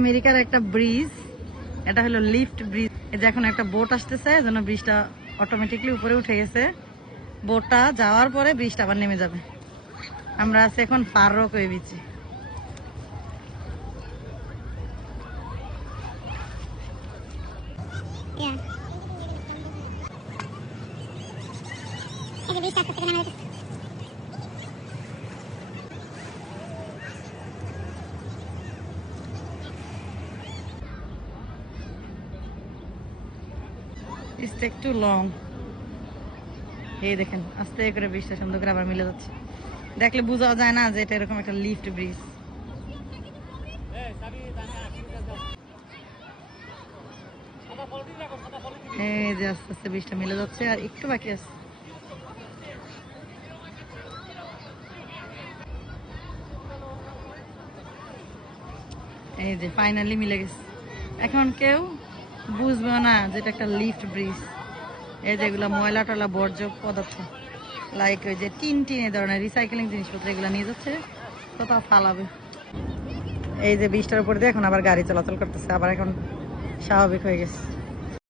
আমেরিকার একটা ব্রিজ, এটা হলো লিফট ব্রিজ। এই যে এখন একটা বোট আসতেছে, যেন ব্রিজটা অটোমেটিকলি উপরে উঠে গেছে। বোটটা যাওয়ার পরে ব্রিজটা আবার নেমে যাবে। আমরা আছি এখন ফার রকওয়ে বিচে। It's take too long. এই দেখেন আস্তে করে ব্রিজটা সুন্দর করে আবার মিলে যাচ্ছে। দেখলে বোঝা যায় না যে এটা এরকম একটা লিফট ব্রিজ। এই যে আস্তে আস্তে ব্রিজটা মিলে যাচ্ছে, আর একটু বাকি আছে। এই যে ফাইনালি মিলে গেছে। এখন কেউ বুঝবে না যে এটা একটা লিফট ব্রিজ। এই যেগুলো ময়লা টলা বর্জ্য পদার্থ, লাইক ওই যে টিন এই ধরনের রিসাইকেলিং জিনিসপত্র, এগুলো নিয়ে যাচ্ছে, কোথাও ফালাবে। এই যে ব্রিজটার উপর দিয়ে এখন আবার গাড়ি চলাচল করতেছে, আবার এখন স্বাভাবিক হয়ে গেছে।